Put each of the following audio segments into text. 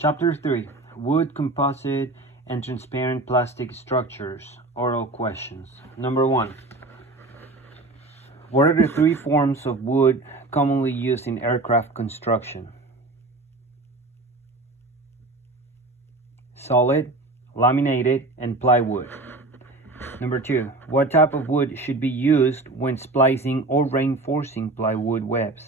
Chapter 3. Wood, composite, and transparent plastic structures. Oral questions. Number 1. What are the three forms of wood commonly used in aircraft construction? Solid, laminated, and plywood. Number 2. What type of wood should be used when splicing or reinforcing plywood webs?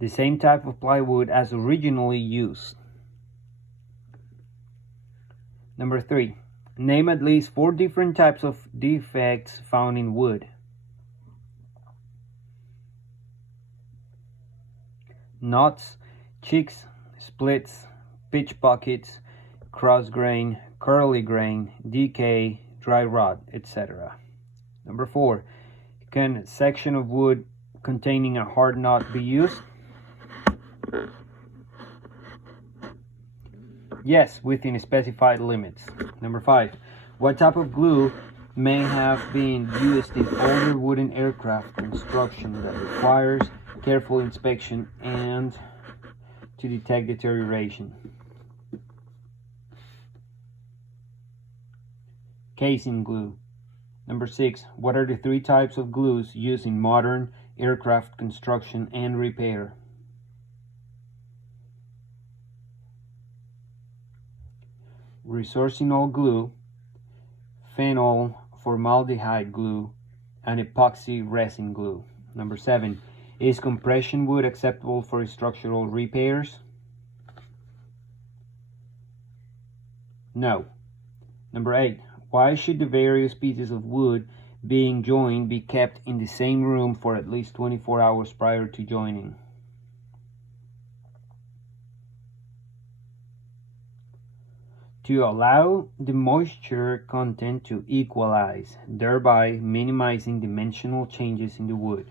The same type of plywood as originally used. Number 3. Name at least 4 different types of defects found in wood. Knots, cheeks, splits, pitch pockets, cross grain, curly grain, decay, dry rot, etc. Number 4. Can a section of wood containing a hard knot be used? Yes, within specified limits. Number 5. What type of glue may have been used in older wooden aircraft construction that requires careful inspection and to detect deterioration? Casing glue. Number 6. What are the 3 types of glues used in modern aircraft construction and repair? Resorcinol glue, phenol formaldehyde glue, and epoxy resin glue. Number 7. Is compression wood acceptable for structural repairs? No. Number 8. Why should the various pieces of wood being joined be kept in the same room for at least 24 hours prior to joining? To allow the moisture content to equalize, thereby minimizing dimensional changes in the wood.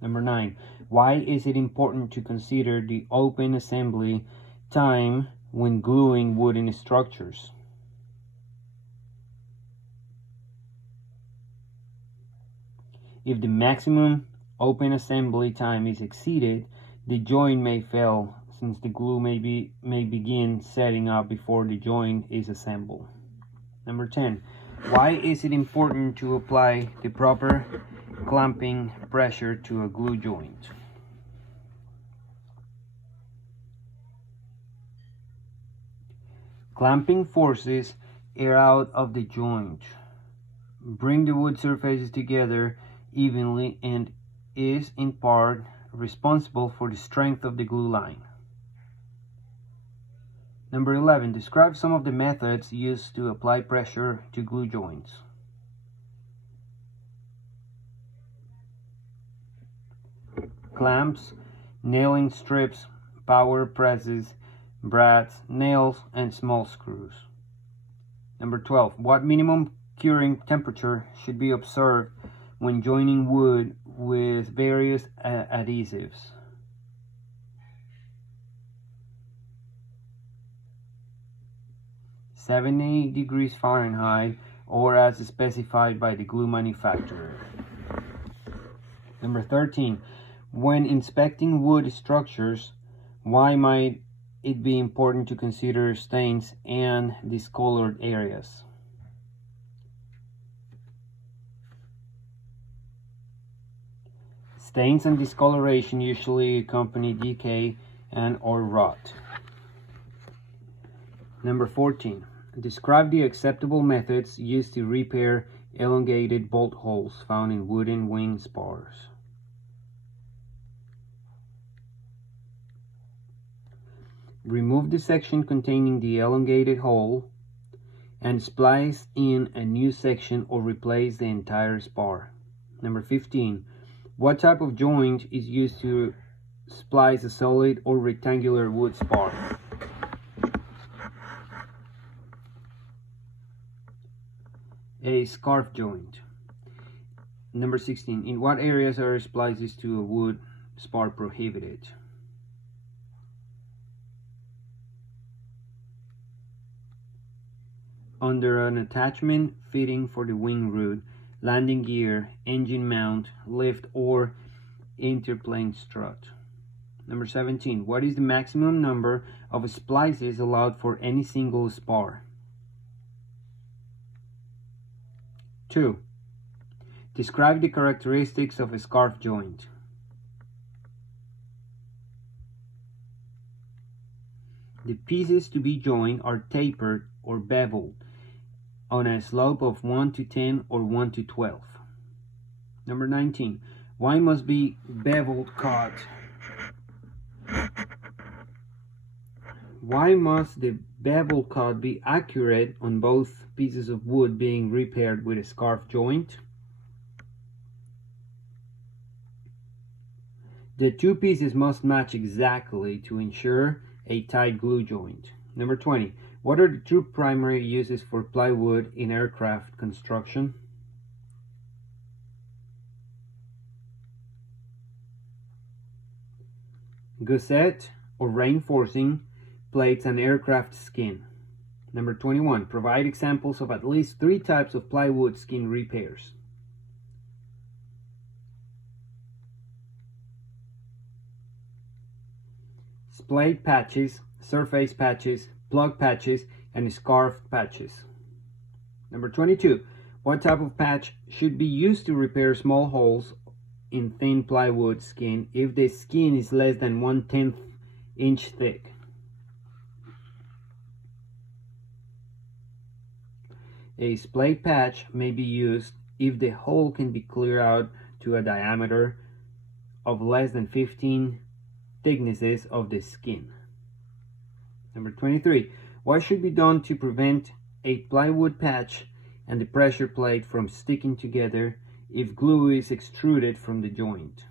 Number 9. Why is it important to consider the open assembly time when gluing wooden structures? If the maximum open assembly time is exceeded, the joint may fail, since the glue may begin setting up before the joint is assembled. Number 10. Why is it important to apply the proper clamping pressure to a glue joint? Clamping forces air out of the joint, bring the wood surfaces together evenly, and is in part responsible for the strength of the glue line. Number 11. Describe some of the methods used to apply pressure to glue joints. Clamps, nailing strips, power presses, brads, nails, and small screws. Number 12. What minimum curing temperature should be observed when joining wood with various adhesives? (70 degrees Fahrenheit or as specified by the glue manufacturer). Number 13. When inspecting wood structures, why might it be important to consider stains and discolored areas? Stains and discoloration usually accompany decay and or rot. Number 14. Describe the acceptable methods used to repair elongated bolt holes found in wooden wing spars. Remove the section containing the elongated hole and splice in a new section or replace the entire spar. Number 15. What type of joint is used to splice a solid or rectangular wood spar? A scarf joint. Number 16. In what areas are splices to a wood spar prohibited? Under an attachment fitting for the wing root, landing gear, engine mount, lift, or interplane strut. Number 17. What is the maximum number of splices allowed for any single spar? 2. Describe the characteristics of a scarf joint. The pieces to be joined are tapered or beveled on a slope of 1 to 10 or 1 to 12. Number 19. Why must be beveled cut? Why must the bevel cut be accurate on both pieces of wood being repaired with a scarf joint? The two pieces must match exactly to ensure a tight glue joint. Number 20. What are the two primary uses for plywood in aircraft construction? Gusset or reinforcing plates and aircraft skin. Number 21. Provide examples of at least 3 types of plywood skin repairs. Splayed patches, surface patches, plug patches, and scarf patches. Number 22. What type of patch should be used to repair small holes in thin plywood skin if the skin is less than 1/10 inch thick? A splayed patch may be used if the hole can be cleared out to a diameter of less than 15 thicknesses of the skin. Number 23. What should be done to prevent a plywood patch and the pressure plate from sticking together if glue is extruded from the joint?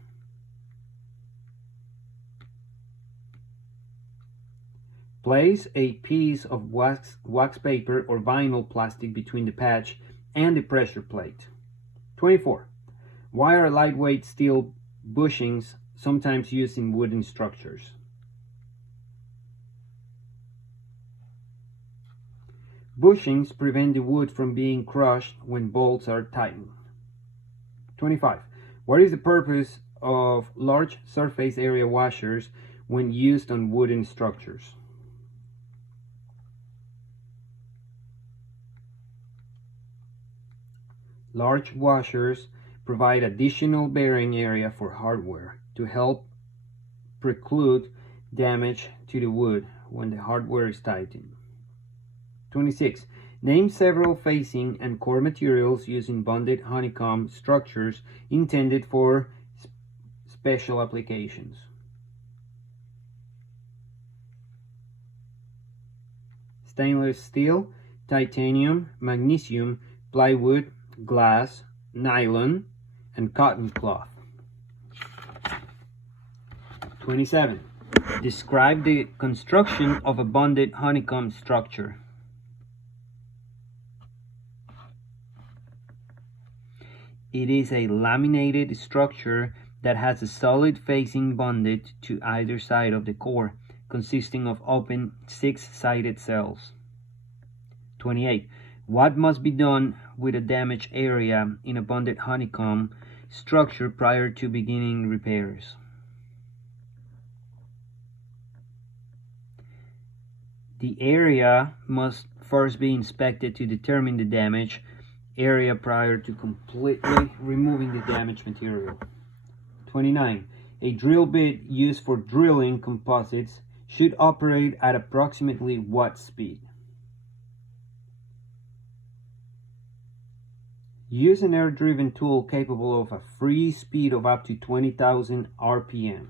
Place a piece of wax paper or vinyl plastic between the patch and the pressure plate. 24. Why are lightweight steel bushings sometimes used in wooden structures? Bushings prevent the wood from being crushed when bolts are tightened. 25. What is the purpose of large surface area washers when used on wooden structures? Large washers provide additional bearing area for hardware to help preclude damage to the wood when the hardware is tightened. 26. Name several facing and core materials used in bonded honeycomb structures intended for special applications. Stainless steel, titanium, magnesium, plywood, glass, nylon, and cotton cloth. 27. Describe the construction of a bonded honeycomb structure. It is a laminated structure that has a solid facing bonded to either side of the core, consisting of open 6-sided cells. 28. What must be done with a damaged area in a bonded honeycomb structure prior to beginning repairs? The area must first be inspected to determine the damage area prior to completely removing the damaged material. 29. A drill bit used for drilling composites should operate at approximately what speed? Use an air-driven tool capable of a free speed of up to 20,000 RPM.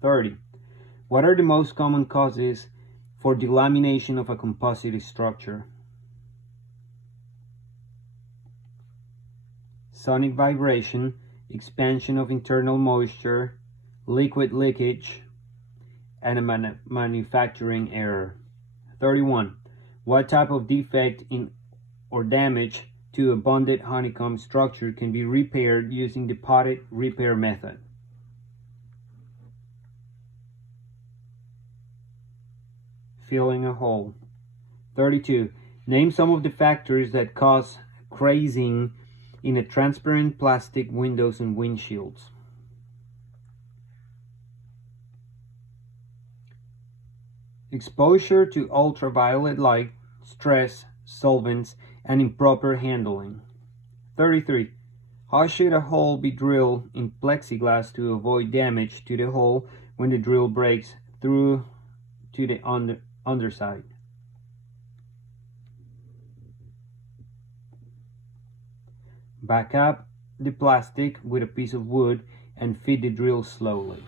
30. What are the most common causes for delamination of a composite structure? Sonic vibration, expansion of internal moisture, liquid leakage, and a manufacturing error. 31. What type of defect in or damage to a bonded honeycomb structure can be repaired using the potted repair method? Filling a hole. 32. Name some of the factors that cause crazing in a transparent plastic windows and windshields. Exposure to ultraviolet light, stress, solvents, and improper handling. 33. How should a hole be drilled in plexiglass to avoid damage to the hole when the drill breaks through to the underside? Back up the plastic with a piece of wood and feed the drill slowly.